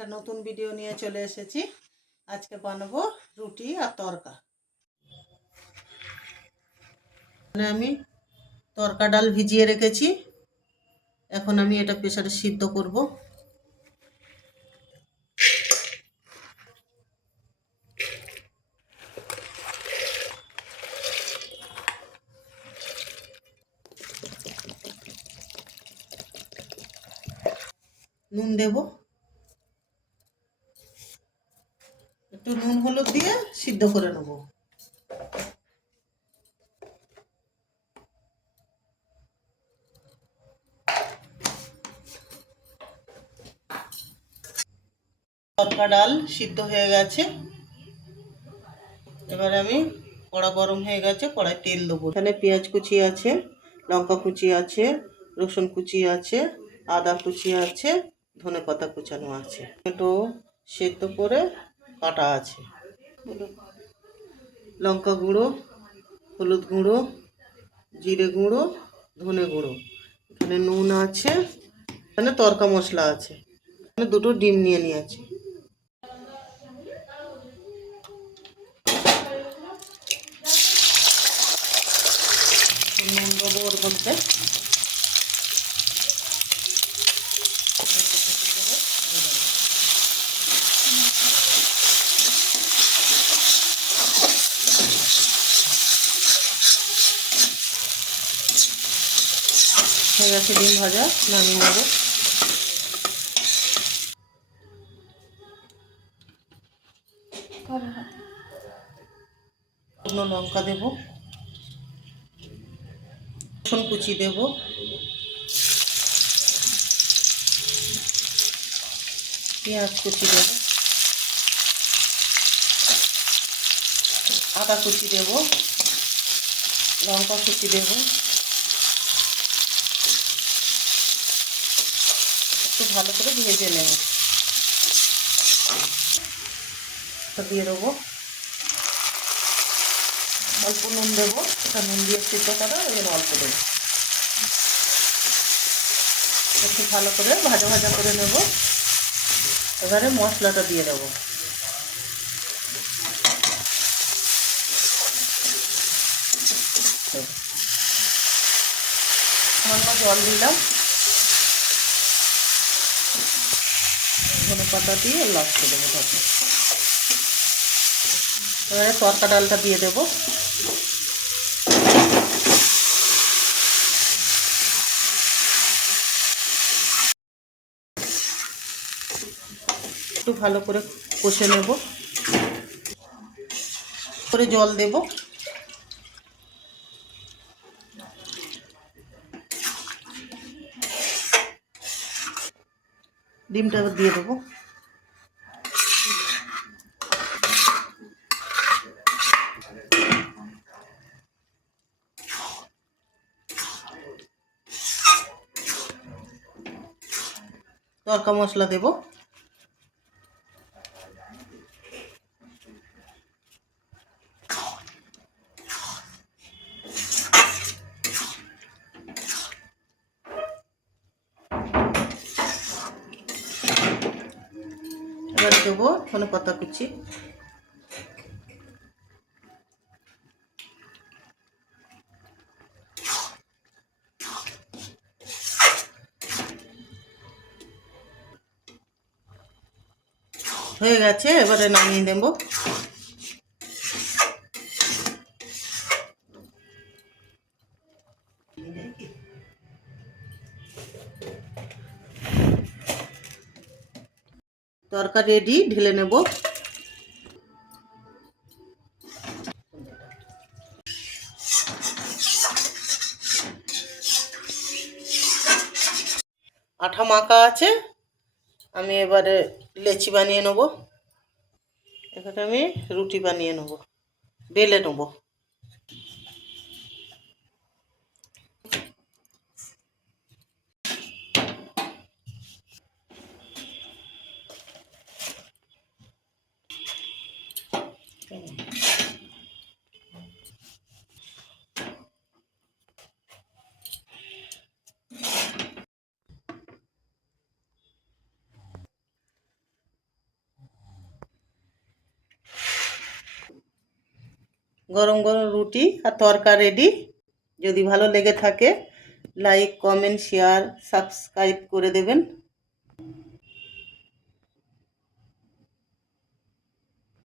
একটা নতুন ভিডিও নিয়ে চলে এসেছি। আজকে বানাবো রুটি আর তরকা। আমি তরকা ডাল ভিজিয়ে রেখেছি, এখন আমি এটা প্রেসারে সিদ্ধ করব। নুন দেব, একটু নুন হলুদ দিয়ে সিদ্ধ করে নেব। তরকা ডাল সিদ্ধ হয়ে গেছে, এবারে আমি কড়া গরম হয়ে গেছে, কড়াই তেল দেবো। এখানে পেঁয়াজ কুচি আছে, লঙ্কা কুচি আছে, রসুন কুচি আছে, আদা কুচি আছে, ধনেপাতা কুচানো আছে, টমেটো সেদ্ধ করে কাটা আছে, লঙ্কা গুঁড়ো, হলুদ গুঁড়ো, জিরে গুঁড়ো, ধনে গুঁড়ো, এখানে নুন আছে, এখানে তরকা মশলা আছে, এখানে দুটো ডিম নিয়ে নিয়েছি। নুন দেবো ওর মধ্যে, হয়ে গেছে ডিম ভাজা, নামিয়ে নেব। শুকনো লঙ্কা দেব, রসুন কুচি দেব, পেঁয়াজ কুচি দেব, আদা কুচি দেব, লঙ্কা কুচি দেব, একটু ভালো করে ভেজে নেব। দিয়ে দেবো, অল্প নুন দেবো, এটা নুন দিয়ে সিদ্ধ করা, ওই জন্য অল্প দেবো। একটু ভালো করে ভাজা ভাজা করে নেব। এবারে মশলাটা দিয়ে দেবো। সামান্য জল দিলাম, ধনেপাতা দিয়ে লাস্টে দেবো তাতে। এবারে তরকা ডালটা দিয়ে দেবো। একটু ভালো করে কষে নেব, করে জল দেব। ডিমটা দিয়ে দেবো। তরকা মশলা দেব, এবার দেবো ধনেপাতা কুচি, হয়ে গেছে, এবারে নামিয়ে দেব। তরকা রেডি, ঢেলে নেব। আঠা মাখা আছে, আমি এবারে লেচি বানিয়ে নেব। এবারে আমি রুটি বানিয়ে নেব, বেলে নেব। গরম গরম রুটি আর তরকা রেডি। যদি ভালো লেগে থাকে লাইক কমেন্ট শেয়ার সাবস্ক্রাইব করে দেবেন।